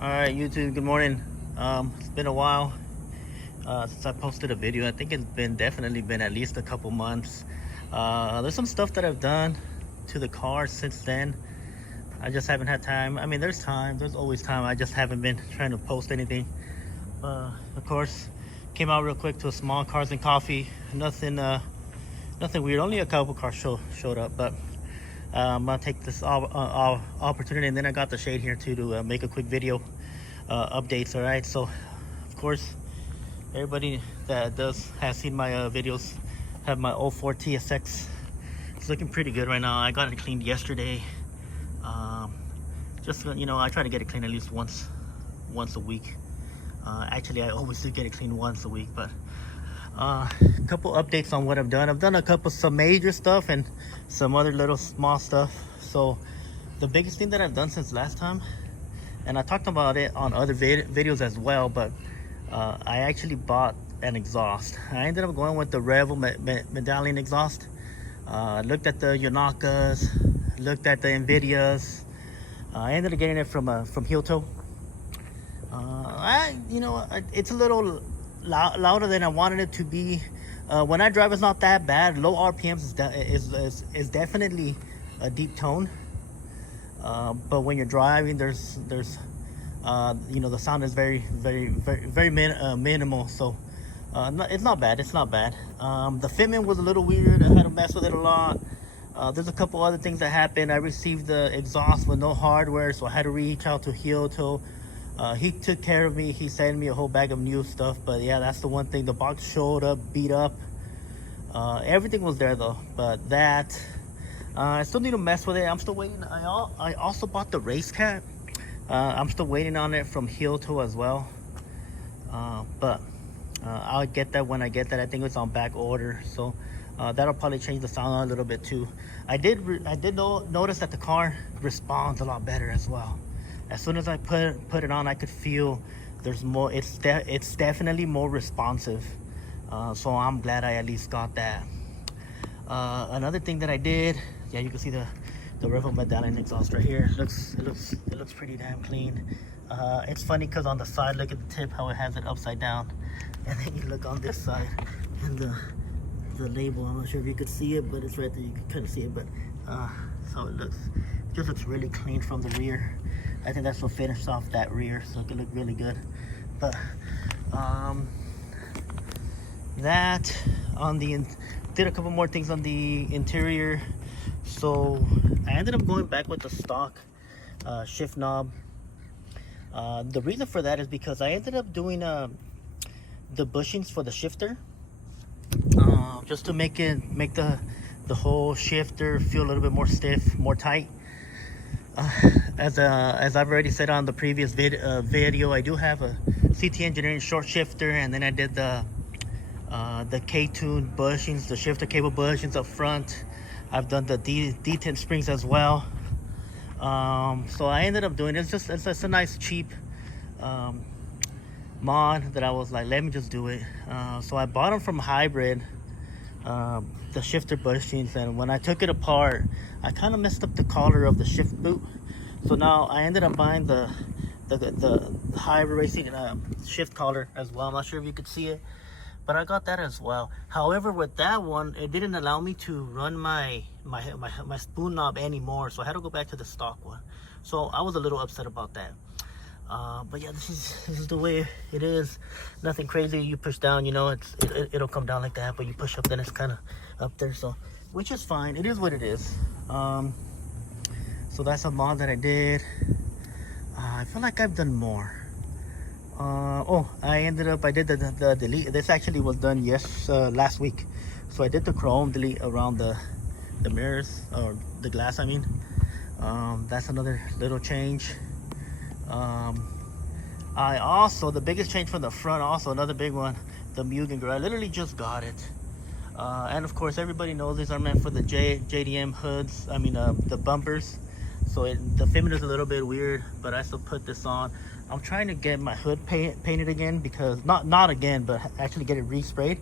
All right, YouTube, good morning. It's been a while since I posted a video. I think it's definitely been at least a couple months. There's some stuff that I've done to the car since then. I just haven't had time. I mean, there's time, there's always time. I just haven't been trying to post anything. Of course, came out real quick to a small cars and coffee. Nothing weird. Only a couple cars showed up, but I'm gonna take this opportunity, and then I got the shade here too to make a quick video updates. All right, so of course everybody that has seen my videos have my 04 TSX. It's looking pretty good right now. I got it cleaned yesterday. Just I try to get it cleaned at least once a week. Actually, I always do get it cleaned once a week, but a couple updates on what I've done. I've done some major stuff and some other little small stuff. So the biggest thing that I've done since last time, and I talked about it on other videos as well, but I actually bought an exhaust. I ended up going with the Revel medallion exhaust. Looked at the Yonakas, looked at the Nvidias. I ended up getting it from heel toe. It's a little louder than I wanted it to be. When I drive, it's not that bad. Low RPMs is definitely a deep tone. But when you're driving, there's the sound is very minimal. So it's not bad. It's not bad. The fitment was a little weird. I had to mess with it a lot. There's a couple other things that happened. I received the exhaust with no hardware, so I had to reach out to heel toe. He took care of me. He sent me a whole bag of new stuff. But yeah, that's the one thing. The box showed up beat up. Everything was there though. But that I still need to mess with it. I'm still waiting. I also bought the race cap. I'm still waiting on it from heel toe as well. But I'll get that when I get that. I think it's on back order, so that'll probably change the sound a little bit too. I did notice that the car responds a lot better as well. As soon as I put it on, I could feel there's more. It's definitely more responsive. So I'm glad I at least got that. Another thing that I did, yeah, you can see the Revel medallion exhaust right here. It looks pretty damn clean. It's funny because on the side, look at the tip, how it has it upside down, and then you look on this side, and the label. I'm not sure if you could see it, but it's right there. You can kind of see it, but so it looks. It just looks really clean from the rear. I think that's what finished off that rear, so it could look really good. But that on the did a couple more things on the interior. So I ended up going back with the stock shift knob. The reason for that is because I ended up doing the bushings for the shifter, just to make the whole shifter feel a little bit more stiff, more tight. As I've already said on the previous video, I do have a CT Engineering short shifter, and then I did the K-tune bushings, the shifter cable bushings up front. I've done the detent springs as well. So I ended up doing it. It's a nice cheap mod that I was like, let me just do it. So I bought them from Hybrid, the shifter bushings, and when I took it apart, I kind of messed up the collar of the shift boot. So now I ended up buying the Hybrid Racing shift collar as well. I'm not sure if you could see it, but I got that as well. However, with that one, it didn't allow me to run my spoon knob anymore, so I had to go back to the stock one. So I was a little upset about that. But yeah, this is the way it is. Nothing crazy. You push down, it'll come down like that, but you push up, then it's kind of up there. So, which is fine. It is what it is. So that's a mod that I did. I feel like I've done more. I did the delete. This actually was done last week. So I did the chrome delete around the mirrors, or the glass, I mean. That's another little change. The biggest change from the front, also another big one, the Mugen grill. I literally just got it. And of course, everybody knows these are meant for the JDM hoods. I mean, the bumpers. So the fitment is a little bit weird, but I still put this on. I'm trying to get my hood painted again, because not again, but actually get it resprayed.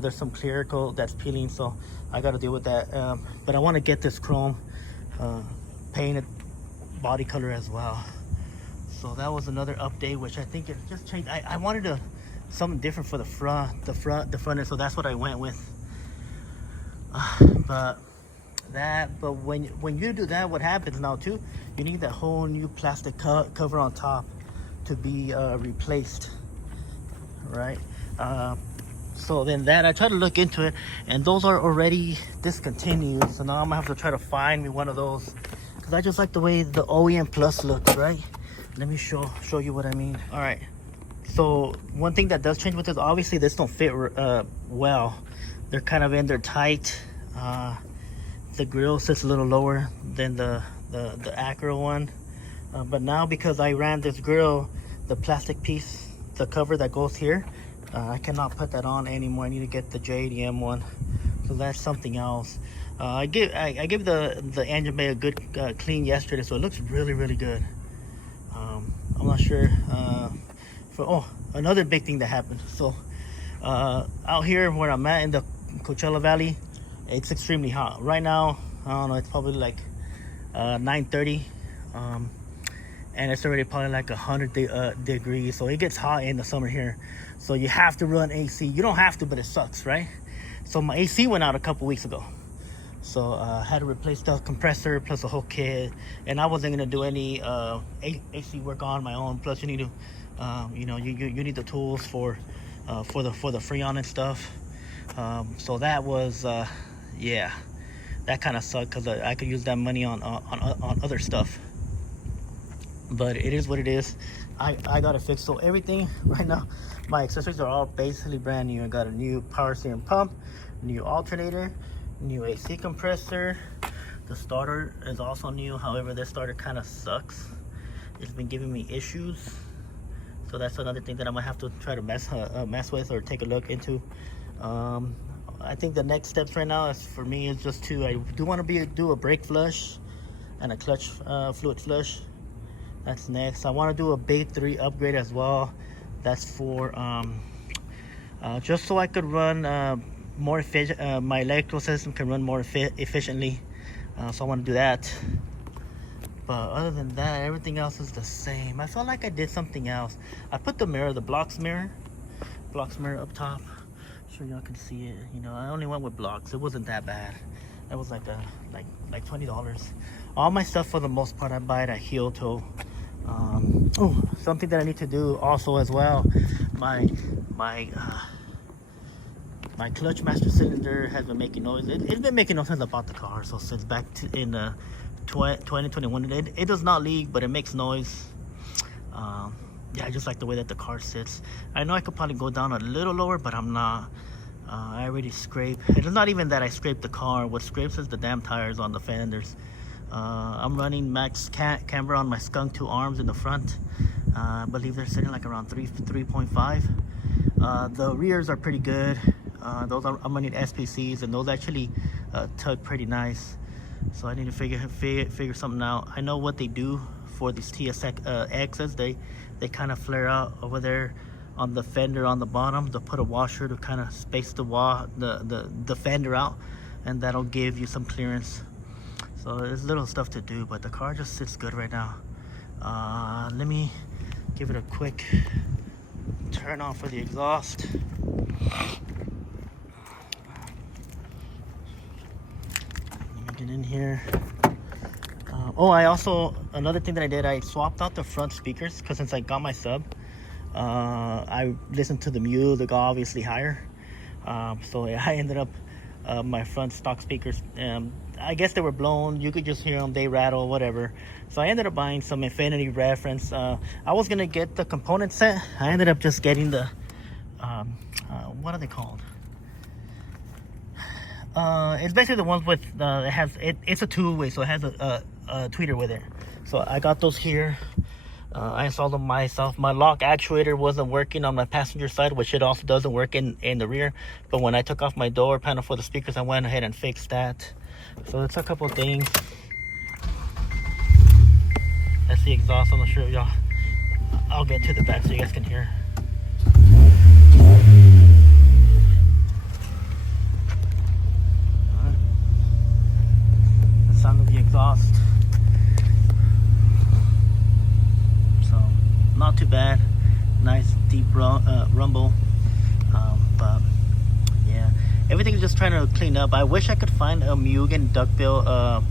There's some clear coat that's peeling, so I got to deal with that. But I want to get this chrome painted body color as well. So that was another update, which I think it just changed. I wanted something different for the front end, so that's what I went with. But when you do that, what happens now too? You need that whole new plastic cover on top to be replaced, right? So then that I tried to look into it, and those are already discontinued. So now I'm gonna have to try to find me one of those, because I just like the way the OEM Plus looks, right? Let me show you what I mean. All right. So one thing that does change with this, obviously this don't fit well. They're kind of in there tight. The grill sits a little lower than the Acura one. But now, because I ran this grill, the plastic piece, the cover that goes here, I cannot put that on anymore. I need to get the JDM one. So that's something else. I give the engine bay a good clean yesterday, so it looks really, really good. I'm not sure. Another big thing that happened. So out here where I'm at in the Coachella Valley, it's extremely hot right now. I don't know, it's probably like 9:30, and it's already probably like 100 degrees. So it gets hot in the summer here, so you have to run AC. You don't have to, but it sucks, right? So my AC went out a couple weeks ago, so I had to replace the compressor plus the whole kit, and I wasn't gonna do any AC work on my own. Plus you need to you need the tools for the Freon and stuff. So that was yeah, that kind of sucked, because I could use that money on other stuff. But it is what it is. I got it fixed. So everything right now, my accessories are all basically brand new. I got a new power steering pump, new alternator, new AC compressor. The starter is also new. However, this starter kind of sucks. It's been giving me issues. So that's another thing that I'm gonna have to try to mess with or take a look into. I think the next steps right now for me is just I do want to do a brake flush and a clutch fluid flush. That's next. I want to do a Bait 3 upgrade as well. That's for just so I could run more efficient. My electrical system can run more efficiently. So I want to do that. But other than that, everything else is the same. I felt like I did something else. I put the Blox mirror up top. Sure y'all can see it. You know, I only went with Blox. It wasn't that bad. It was like $20. All my stuff for the most part I buy it at heel toe. Something that I need to do also as well. My clutch master cylinder has been making noise. It's been making noise since I bought the car. So since back in 2021, it does not leak, but it makes noise. Yeah, I just like the way that the car sits. I know I could probably go down a little lower, but I'm not. I already scraped. It's not even that I scraped the car. What scrapes is the damn tires on the fenders. I'm running max camber on my Skunk 2 arms in the front. I believe they're sitting like around 3.5. The rears are pretty good. I'm running SPCs, and those actually tug pretty nice. So I need to figure something out. I know what they do for these TSX X's. They kind of flare out over there on the fender on the bottom. They'll put a washer to kind of space the fender out, and that'll give you some clearance. So there's little stuff to do, but the car just sits good right now. Let me give it a quick turn on for the exhaust. Let me get in here. Another thing that I did, I swapped out the front speakers, because since I got my sub, I listened to the music obviously higher. So I ended up my front stock speakers, I guess they were blown. You could just hear them, they rattle, whatever. So I ended up buying some Infinity reference. I was gonna get the component set. I ended up just getting the what are they called? It's basically the ones with it's a two-way, so it has a tweeter with it. So I got those here. I installed them myself. My lock actuator wasn't working on my passenger side, which it also doesn't work in the rear. But when I took off my door panel for the speakers, I went ahead and fixed that. So it's a couple of things. That's the exhaust. I'm not sure if y'all. I'll get to the back so you guys can hear. All right. The sound of the exhaust. So bad. Nice deep rumble. But yeah, everything's just trying to clean up. I wish I could find a Mugen duckbill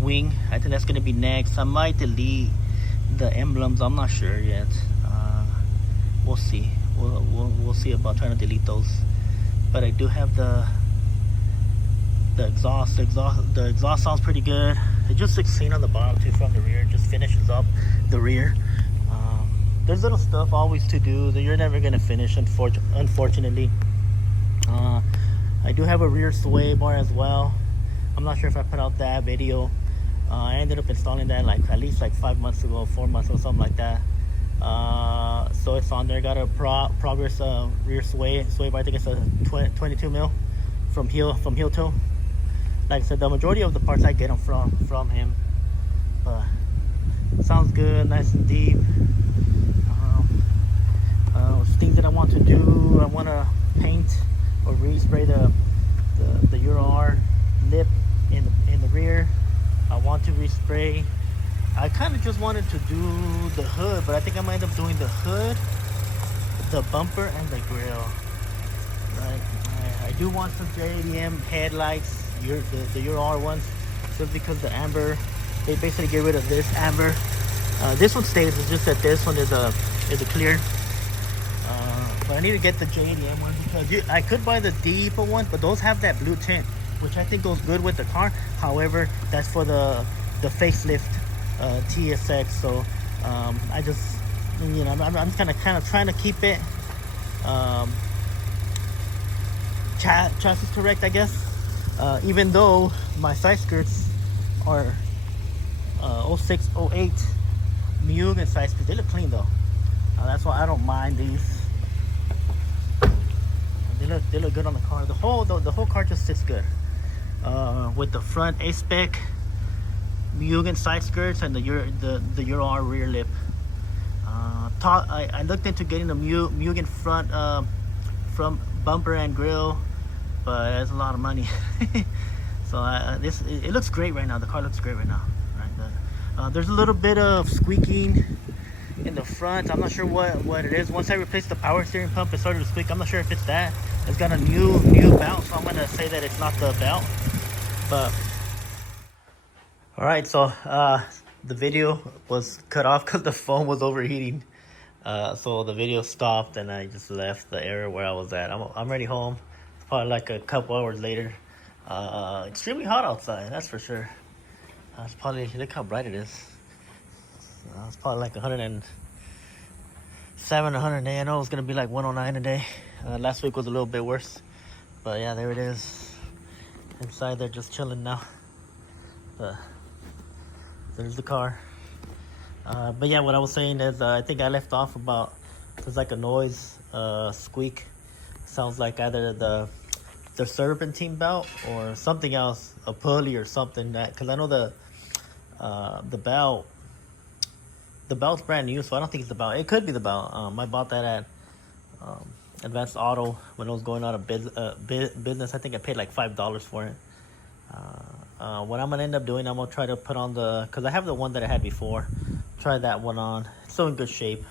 wing. I think that's gonna be next. I might delete the emblems. I'm not sure yet. We'll see. We'll see about trying to delete those. But I do have the exhaust. The exhaust sounds pretty good. It just 16 on the bottom too from the rear. Just finishes up the rear. There's little stuff always to do that you're never gonna finish, unfortunately. I do have a rear sway bar as well. I'm not sure if I put out that video. I ended up installing that like at least like 5 months ago, 4 months ago, something like that. So it's on there. Got a Progress rear sway bar. I think it's a 22 mil from heel toe. Like I said, the majority of the parts I get them from him. But sounds good, nice and deep. Things that I want to do. I want to paint or respray the UR lip in the rear. I want to respray. I kind of just wanted to do the hood, but I think I might end up doing the hood, the bumper, and the grill. Right. I do want some JDM headlights, the UR ones, just because the amber, they basically get rid of this amber. This one stays. It's just that this one is a clear. But I need to get the JDM one because I could buy the deeper one, but those have that blue tint, which I think goes good with the car. However, that's for the facelift TSX. So I just, you know, I'm kind of trying to keep it chassis correct, I guess. Even though my side skirts are 06, 08 Mugen side skirts, they look clean though. That's why I don't mind these. They look good on the car. The whole car just sits good. With the front A-spec Mugen side skirts and the UR rear lip. I looked into getting the Mugen front bumper and grill, but it's a lot of money. So it looks great right now. The car looks great right now. Right? There's a little bit of squeaking in the front. I'm not sure what it is. Once I replaced the power steering pump, it started to squeak. I'm not sure if it's that. It's got a new belt, so I'm gonna say that it's not the belt. But all right, so the video was cut off because the phone was overheating. So the video stopped, and I just left the area where I was at. I'm already home. It's probably like a couple hours later. Extremely hot outside, that's for sure. It's probably, look how bright it is. It's probably like 107, 108. I know it's gonna be like 109 today. Last week was a little bit worse, but yeah, there it is. Inside they're just chilling now. But there's the car. But yeah, what I was saying is I think I left off about, there's like a noise, squeak. Sounds like either the serpentine belt or something else, a pulley or something. That, because I know the belt's brand new, so I don't think it's the belt. It could be the belt. I bought that at Advanced Auto when it was going out of business. I think I paid like $5 for it. What I'm gonna end up doing, I'm gonna try to put on because I have the one that I had before. Try that one on. It's still in good shape.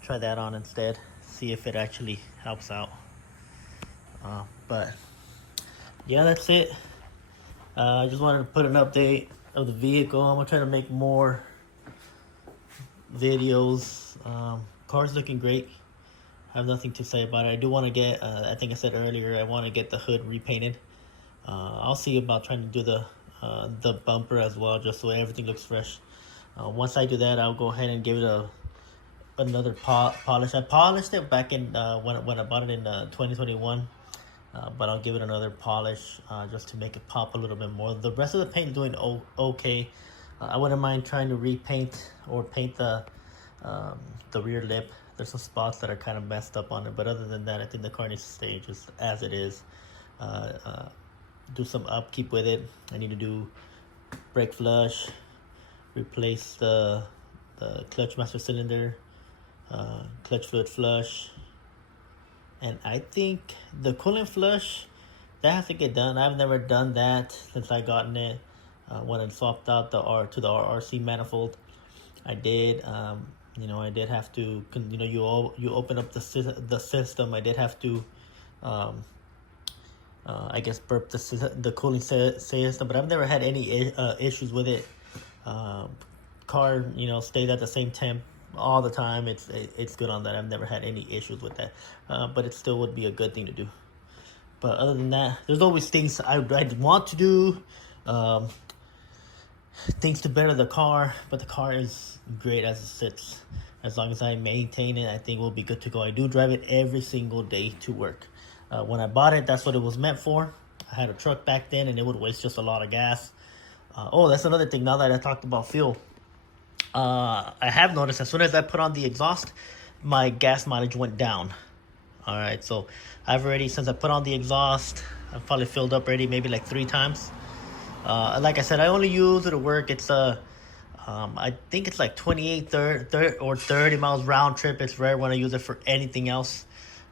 Try that on instead. See if it actually helps out. But yeah, that's it. I just wanted to put an update of the vehicle. I'm gonna try to make more videos. Car's looking great. I have nothing to say about it. I do want to get, I think I said earlier, I want to get the hood repainted. I'll see about trying to do the bumper as well, just so everything looks fresh. Once I do that, I'll go ahead and give it another polish. I polished it back in when I bought it in 2021, but I'll give it another polish just to make it pop a little bit more. The rest of the paint is doing okay. I wouldn't mind trying to repaint or paint the rear lip. There's some spots that are kind of messed up on it, but other than that, I think the car needs to stay just as it is. Do some upkeep with it. I need to do brake flush, replace the clutch master cylinder, clutch fluid flush, and I think the coolant flush, that has to get done. I've never done that since I gotten it. When I swapped out to the RRC manifold, I did. You know, I did have to, you know, you open up the system. I did have to, I guess, burp the cooling system, but I've never had any issues with it. Car, you know, stayed at the same temp all the time. It's good on that. I've never had any issues with that, but it still would be a good thing to do. But other than that, there's always things I'd want to do, things to better the car, but the car is great as it sits. As long as I maintain it, I think we'll be good to go. I do drive it every single day to work. When I bought it, that's what it was meant for. I had a truck back then, and it would waste just a lot of gas. Oh, that's another thing. Now that I talked about fuel, I have noticed as soon as I put on the exhaust, my gas mileage went down. All right, so I've already, since I put on the exhaust, I've probably filled up already maybe like 3 times. Like I said, I only use it to work. It's I think it's like 28, 30 or 30 miles round trip. It's rare when I use it for anything else.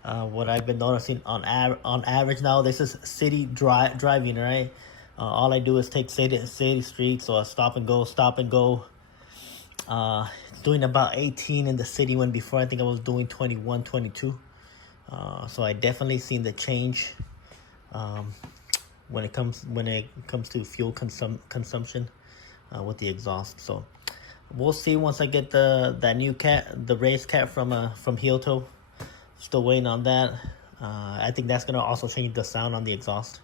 What I've been noticing on average now, this is city driving, right? All I do is take city streets, so I stop and go. Doing about 18 in the city, when before I think I was doing 21, 22. So I definitely seen the change when it comes to fuel consumption with the exhaust. So we'll see once I get that new the race cat from Hyoto. Still waiting on that. I think that's gonna also change the sound on the exhaust.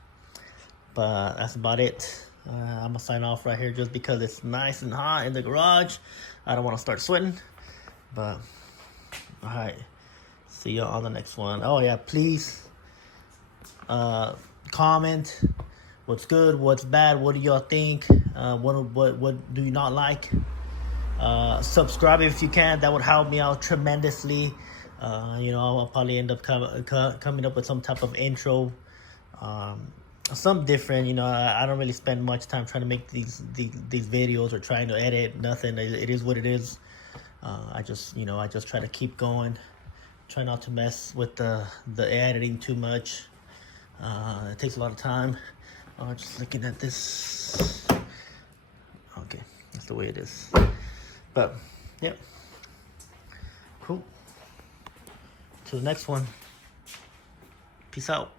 But that's about it. I'm gonna sign off right here just because it's nice and hot in the garage. I don't want to start sweating. But all right, see you on the next one. Oh yeah, please comment what's good, what's bad, what do y'all think, what do you not like. Subscribe if you can. That would help me out tremendously. You know, I'll probably end up coming up with some type of intro, some different. You know, I don't really spend much time trying to make these videos or trying to edit nothing. It is what it is. I just try to keep going, try not to mess with the editing too much. It takes a lot of time. Just looking at this. Okay, that's the way it is. But yep, cool. To the next one. Peace out.